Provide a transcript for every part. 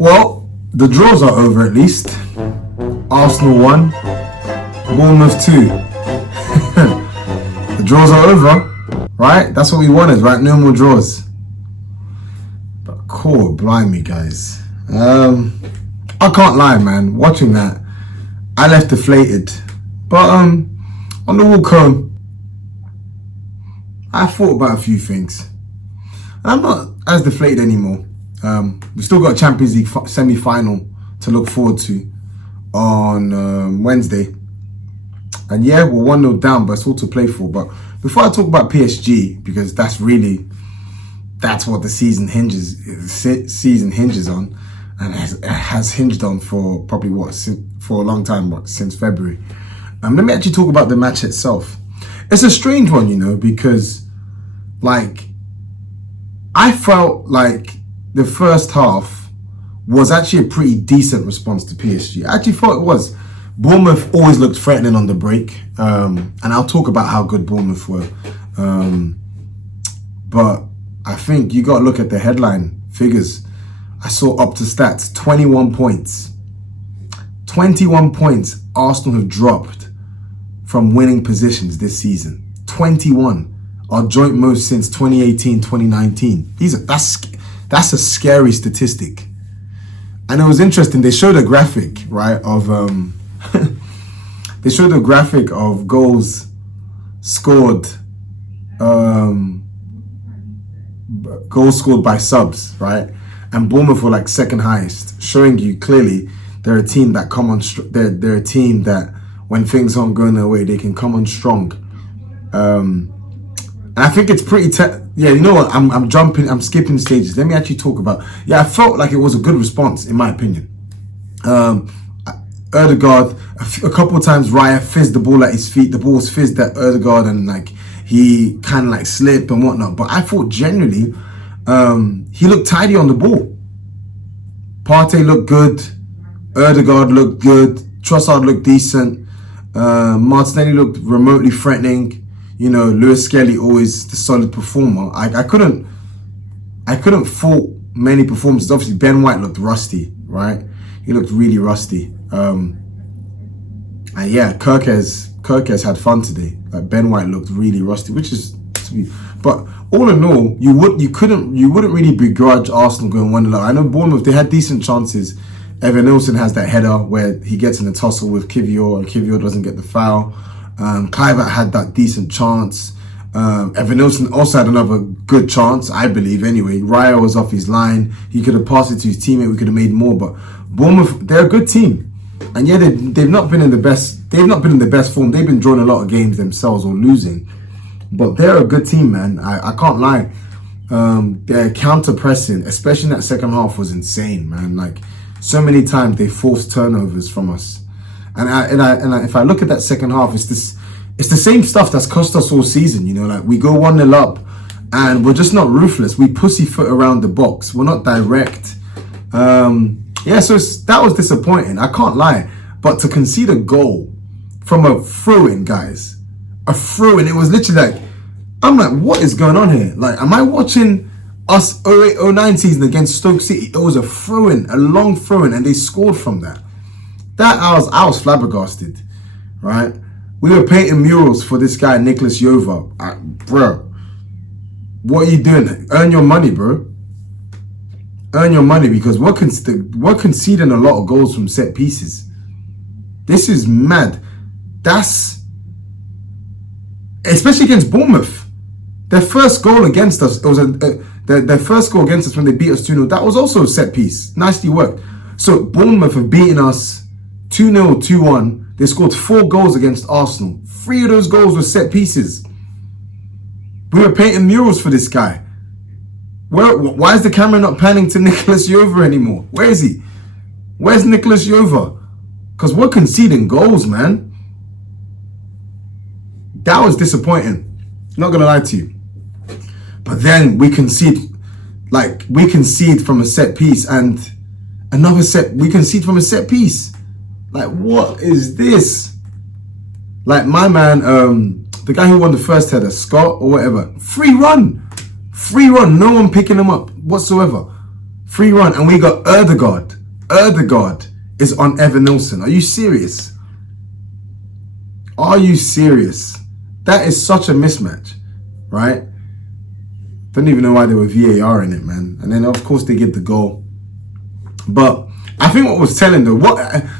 Well, the draws are over at least. Arsenal 1, Bournemouth 2. The draws are over, right? That's what we wanted, right? No more draws. But cool, blimey, guys. I can't lie, man. Watching that, I left deflated. But on the walk home, I thought about a few things. I'm not as deflated anymore. We've still got a Champions League semi-final to look forward to on Wednesday. And yeah, we're 1-0 down, but it's all to play for. But before I talk about PSG, because that's what the season hinges on, and has hinged on for probably for a long time, since February. Let me actually talk about the match itself. It's a strange one, because I felt like the first half was actually a pretty decent response to PSG. I actually thought it was. Bournemouth always looked threatening on the break, and I'll talk about how good Bournemouth were. But I think you got to look at the headline figures. I saw up to stats, 21 points. 21 points Arsenal have dropped from winning positions this season. 21. Our joint most since 2018-2019. That's a scary statistic. And it was interesting. They showed a graphic, right, of they showed a graphic of goals scored, by subs, right? And Bournemouth were like second highest, showing you clearly they're a team that they're a team that when things aren't going their way, they can come on strong. And I think it's pretty yeah, you know what? I'm skipping stages. Let me actually talk about. Yeah, I felt like it was a good response, in my opinion. Ødegaard, a couple of times Raya fizzed the ball at his feet. The ball was fizzed at Ødegaard, and he kind of slipped and whatnot. But I thought generally, he looked tidy on the ball. Partey looked good. Ødegaard looked good. Trossard looked decent. Martinelli looked remotely threatening. Lewis Skelly always the solid performer. I couldn't fault many performances. Obviously, Ben White looked rusty, right? He looked really rusty. And yeah, Kirkes had fun today. Ben White looked really rusty, which is to be. But all in all, you wouldn't really begrudge Arsenal going 1-0. I know Bournemouth, they had decent chances. Evan Nilsson has that header where he gets in a tussle with Kivior, and Kivior doesn't get the foul. Kluivert had that decent chance. Evan Nilsson also had another good chance, I believe. Anyway, Raya was off his line. He could have passed it to his teammate. We could have made more. But Bournemouth, they're a good team, and yeah, they've not been in the best. They've not been in the best form. They've been drawing a lot of games themselves or losing, but they're a good team, man. I can't lie. Their counter pressing, especially in that second half, was insane, man. So many times they forced turnovers from us. And if I look at that second half, it's the same stuff that's cost us all season. We go 1-0 up, and we're just not ruthless. We pussyfoot around the box. We're not direct. Yeah, so that was disappointing. I can't lie. But to concede a goal from a throw-in, guys, a throw-in, it was literally I'm like, what is going on here? Am I watching us 08-09 season against Stoke City? It was a throw-in, a long throw-in, and they scored from that. I was flabbergasted, right? We were painting murals for this guy, Nicholas Jova. Bro, what are you doing? Earn your money, bro. Earn your money, because we're conceding a lot of goals from set pieces. This is mad. Especially against Bournemouth. Their first goal against us, it was their first goal against us when they beat us 2-0. That was also a set piece. Nicely worked. So Bournemouth have beaten us 2-0, 2-1. They scored 4 goals against Arsenal. 3 of those goals were set pieces. We were painting murals for this guy. Why is the camera not panning to Nicholas Jova anymore? Where is he? Where's Nicholas Jova? Because we're conceding goals, man. That was disappointing. Not going to lie to you. But then we concede from a set piece, and we concede from a set piece. What is this? My man, the guy who won the first header, Scott or whatever, free run, no one picking him up whatsoever. Free run, and we got Erdegaard. Erdegaard is on Evan Nilsson. Are you serious? Are you serious? That is such a mismatch, right? Don't even know why there were VAR in it, man. And then of course they give the goal. But I think what was telling though,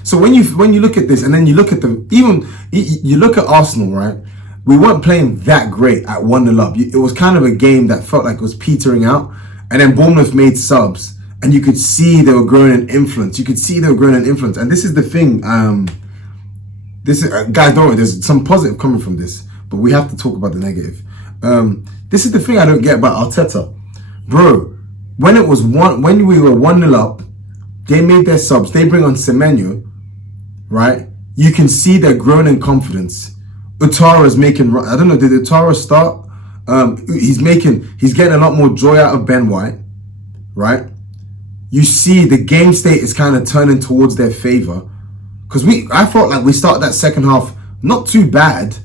so when you look at this, and then you look at you look at Arsenal, right? We weren't playing that great at 1-0 up. It was kind of a game that felt like it was petering out. And then Bournemouth made subs, and you could see they were growing in influence. And this is the thing. Guys, don't worry. There's some positive coming from this, but we have to talk about the negative. This is the thing I don't get about Arteta, bro. When we were 1-0 up, they made their subs. They bring on Semenyo, right? You can see they're growing in confidence. Utara's making. I don't know. Did Utara start? He's getting a lot more joy out of Ben White, right? You see the game state is kind of turning towards their favor, because I felt like we started that second half not too bad,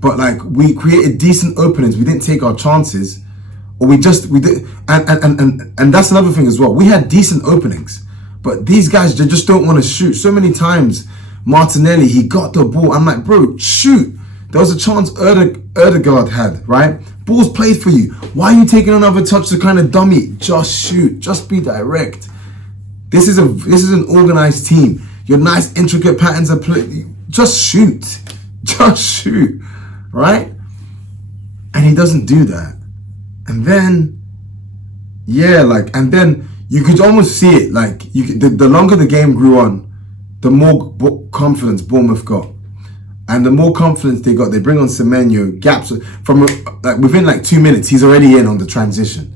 but like we created decent openings. We didn't take our chances, or we did, and that's another thing as well. We had decent openings, but these guys just don't want to shoot. So many times, Martinelli, he got the ball. I'm like, bro, shoot. There was a chance Erdegaard had, right? Ball's played for you. Why are you taking another touch to kind of dummy? Just shoot. Just be direct. This is an organized team. Your nice intricate patterns of play. Just shoot. Just shoot. Right? And he doesn't do that. And then, and then you could almost see it. Like, the longer the game grew on, the more confidence Bournemouth got. And the more confidence they got, they bring on Semenyo, gaps from within 2 minutes, he's already in on the transition.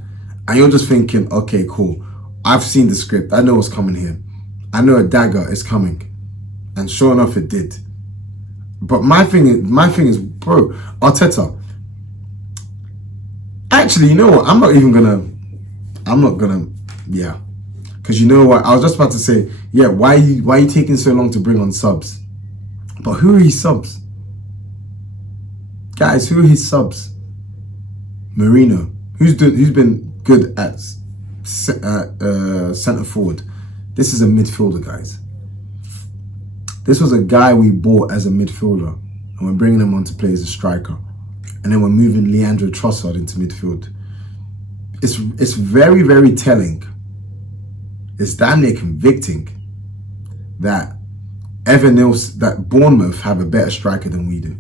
And you're just thinking, okay, cool. I've seen the script. I know what's coming here. I know a dagger is coming. And sure enough, it did. But my thing is, bro, Arteta. Actually, you know what? I'm not gonna, yeah. Because you know what? I was just about to say, yeah, why are you taking so long to bring on subs? But who are his subs? Guys, who are his subs? Marino, who's been good at centre forward. This is a midfielder, guys. This was a guy we bought as a midfielder, and we're bringing him on to play as a striker. And then we're moving Leandro Trossard into midfield. It's very, very telling. It's damn near convicting that that Bournemouth have a better striker than we do.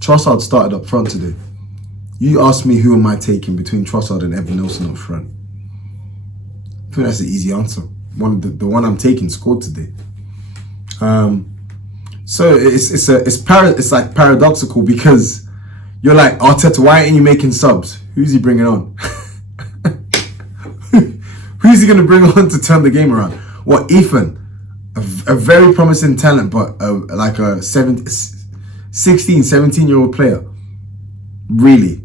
Trossard started up front today. You ask me who am I taking between Trossard and Evan Nilsson up front. I think that's the easy answer. The one I'm taking scored today. So it's like paradoxical, because you're like, Arteta, why aren't you making subs? Who's he bringing on? Who's he going to bring on to turn the game around? What, Ethan? A very promising talent, but like a 16, 17-year-old player. Really?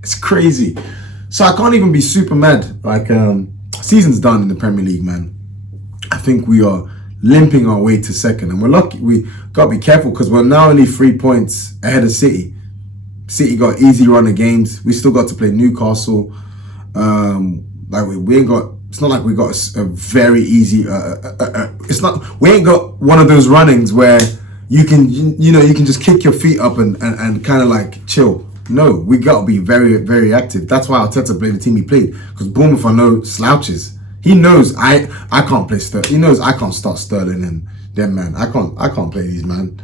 It's crazy. So I can't even be super mad. Like, season's done in the Premier League, man. I think we are limping our way to second, and we're lucky. We got to be careful, because we're now only 3 points ahead of City. City got easy run of games. We still got to play Newcastle. We ain't got. It's not like we got a very easy. We ain't got one of those runnings where you can just kick your feet up and kind of like chill. No, we got to be very, very active. That's why Arteta played the team he played, because Bournemouth are no slouches. He knows I can't play Sterling. He knows I can't start Sterling and them, man. I can't play these, man.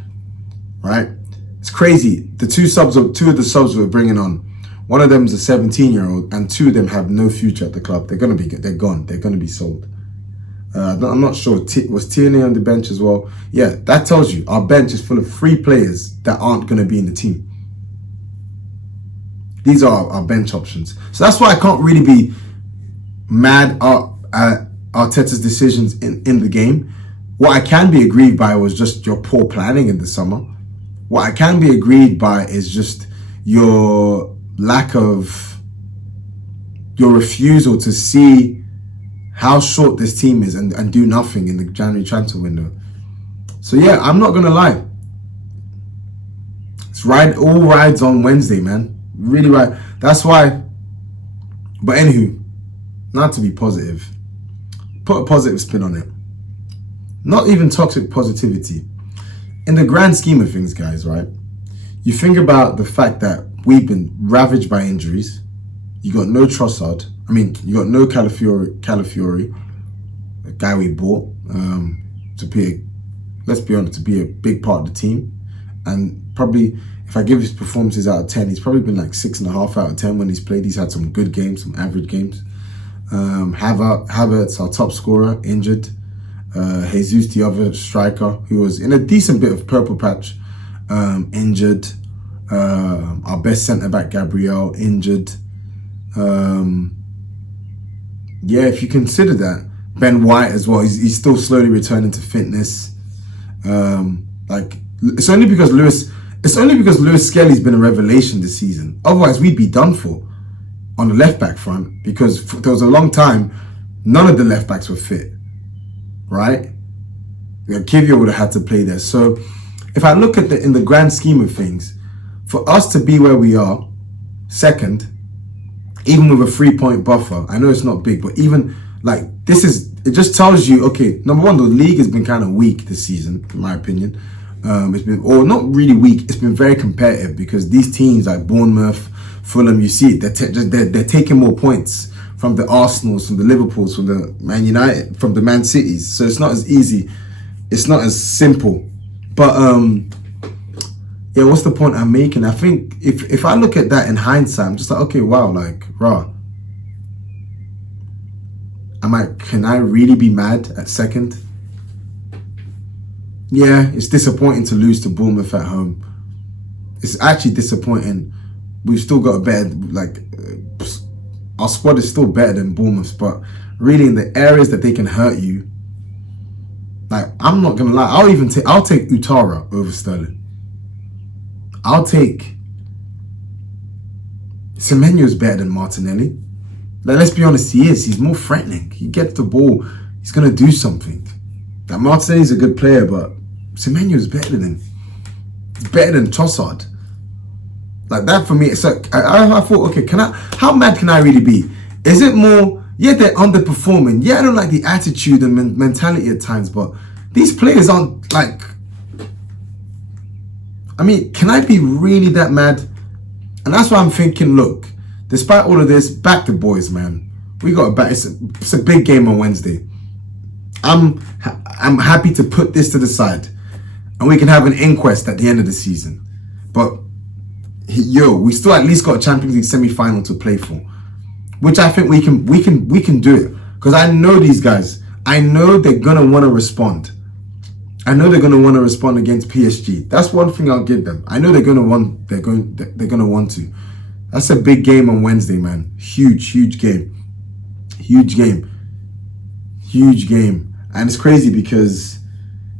Right? It's crazy. Two of the subs we're bringing on. One of them is a 17-year-old, and two of them have no future at the club. They're gone. They're gonna be sold. I'm not sure. Was Tierney on the bench as well? Yeah, that tells you our bench is full of free players that aren't gonna be in the team. These are our bench options. So that's why I can't really be mad at Arteta's decisions in the game. What I can be aggrieved by was just your poor planning in the summer. What I can be aggrieved by is just your refusal to see how short this team is and do nothing in the January transfer window. So yeah, I'm not gonna lie. It's all rides on Wednesday, man. Really right. That's why. But anywho, not to be positive, put a positive spin on it. Not even toxic positivity. In the grand scheme of things, guys, right? You think about the fact that we've been ravaged by injuries. You got no Trossard. I mean, you got no Calafiori, a guy we bought to be, let's be honest, to be a big part of the team. And probably, if I give his performances out of 10, he's probably been like 6.5 out of 10 when he's played. He's had some good games, some average games. Havertz, our top scorer, injured. Jesus, the other striker, who was in a decent bit of purple patch, injured. Our best centre-back, Gabriel, injured. Yeah, if you consider that. Ben White as well, he's still slowly returning to fitness. It's only because Lewis Skelly's been a revelation this season. Otherwise, we'd be done for on the left-back front, because there was a long time none of the left-backs were fit, right? Kivio would have had to play there. So if I look at in the grand scheme of things, for us to be where we are, second, even with a 3-point buffer, I know it's not big, but even like it just tells you, okay, number one, the league has been kind of weak this season, in my opinion. It's been, or not really weak, it's been very competitive, because these teams like Bournemouth, Fulham, you see it, they're taking more points from the Arsenals, from the Liverpools, from the Man United, from the Man Cities. So it's not as easy, it's not as simple. But yeah, what's the point I'm making? I think if I look at that in hindsight, I'm just like, okay, wow, like, raw. Can I really be mad at second? Yeah, it's disappointing to lose to Bournemouth at home. It's actually disappointing. We've still got a better, our squad is still better than Bournemouth's, but really in the areas that they can hurt you, like, I'm not gonna lie, I'll take Utara over Sterling. I'll take Semenyo's better than Martinelli. Like, let's be honest, he is. He's more threatening. He gets the ball, he's gonna do something. Like, Martinelli's a good player, but Semenyo's better than him. He's better than Trossard. Like, that for me, it's like, I thought, okay, how mad can I really be? Is it more, yeah, they're underperforming. Yeah, I don't like the attitude and mentality at times, but these players aren't like, I mean, can I be really that mad? And that's why I'm thinking, look, despite all of this, back the boys, man. We got to back. It's a big game on Wednesday. I'm happy to put this to the side, and we can have an inquest at the end of the season. But we still at least got a Champions League semi-final to play for, which I think we can do it, because I know these guys. I know they're gonna want to respond. I know they're gonna want to respond against PSG. That's one thing I'll give them. I know they're gonna want to. That's a big game on Wednesday, man. Huge game. And it's crazy because,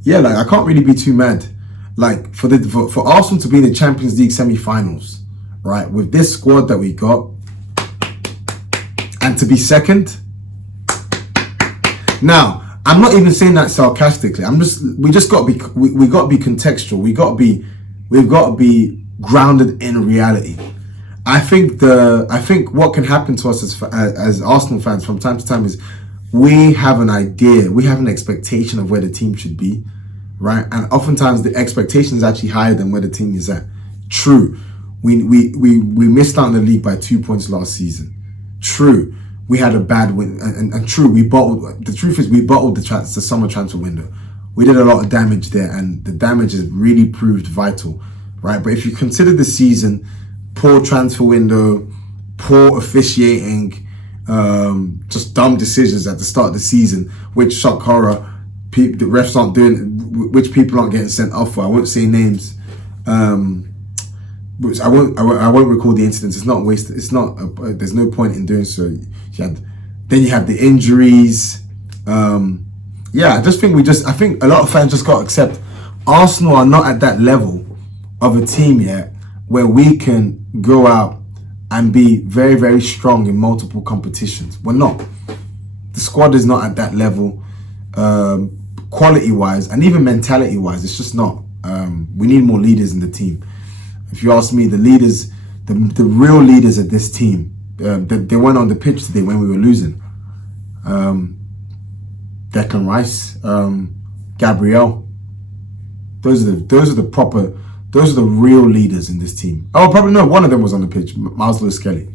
yeah, like, I can't really be too mad. Like, for Arsenal to be in the Champions League semi-finals, right, with this squad that we got, and to be second. Now, I'm not even saying that sarcastically. We got to be contextual. We've got to be grounded in reality. I think what can happen to us as Arsenal fans from time to time is we have an idea, we have an expectation of where the team should be, right? And oftentimes the expectation is actually higher than where the team is at. True, we missed out on the league by 2 points last season. True, we had a bad win, and true, the truth is we bottled the summer transfer window. We did a lot of damage there, and the damage has really proved vital, right? But if you consider the season, poor transfer window, poor officiating, just dumb decisions at the start of the season, which, shock horror, the refs aren't doing, which people aren't getting sent off for. I won't say names. Which I won't recall the incidents. It's not wasted. It's not. There's no point in doing so. Then you have the injuries. Yeah, I think a lot of fans just got to accept Arsenal are not at that level of a team yet where we can go out and be very, very strong in multiple competitions. We're not. The squad is not at that level, quality-wise and even mentality-wise. It's just not. We need more leaders in the team. If you ask me, the leaders, the real leaders of this team, they weren't on the pitch today when we were losing. Declan Rice, Gabriel. Those are the real leaders in this team. Oh, probably no, one of them was on the pitch, Miles Lewis-Kelly.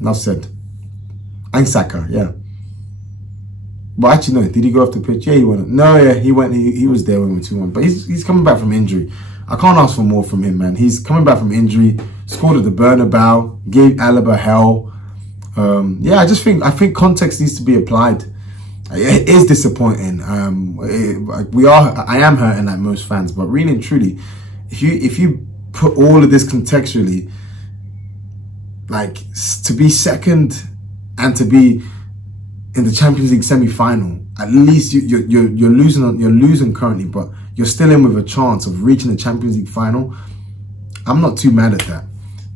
Enough said. And Saka, yeah. But actually, no, did he go off the pitch? Yeah, he went. No, yeah, he went. He was there when we were 2-1. But he's coming back from injury. I can't ask for more from him, man. He's coming back from injury. Scored at the Bernabeu. Gave Alaba hell. Yeah, I think context needs to be applied. It is disappointing. I am hurting like most fans, but really and truly, if you put all of this contextually, like to be second and to be in the Champions League semi-final, at least you're losing currently, but you're still in with a chance of reaching the Champions League final. I'm not too mad at that.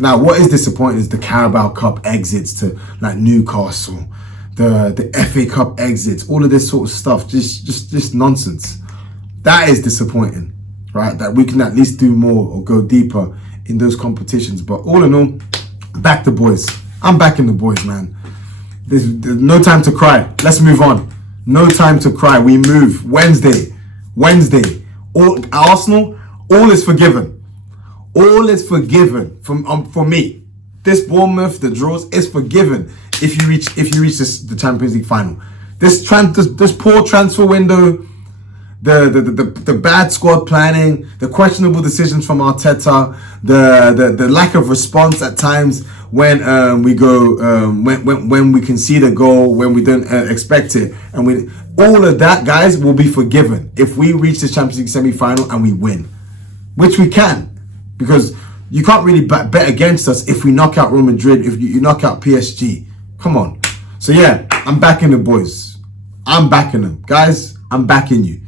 Now, what is disappointing is the Carabao Cup exits to like Newcastle, the FA Cup exits, all of this sort of stuff, just nonsense. That is disappointing, right? That we can at least do more or go deeper in those competitions. But all in all, back the boys. I'm backing the boys, man. There's no time to cry. Let's move on. No time to cry. We move. Wednesday. All Arsenal. All is forgiven. All is forgiven for me. This Bournemouth, the draws is forgiven if you reach the Champions League final. This poor transfer window, the bad squad planning, the questionable decisions from Arteta, the lack of response at times when we go when we concede a goal when we don't expect it, and all of that, guys, will be forgiven if we reach the Champions League semi-final and we win, which we can, because you can't really bet against us if we knock out Real Madrid, if you knock out PSG. Come on. So yeah, I'm backing the boys. I'm backing them, guys. I'm backing you.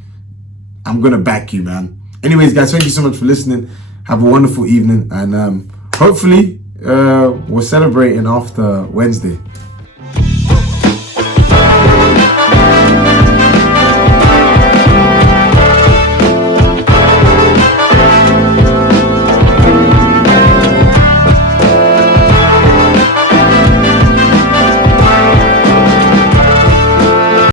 I'm gonna back you, man. Anyways, guys, thank you so much for listening. Have a wonderful evening, and hopefully we're celebrating after Wednesday.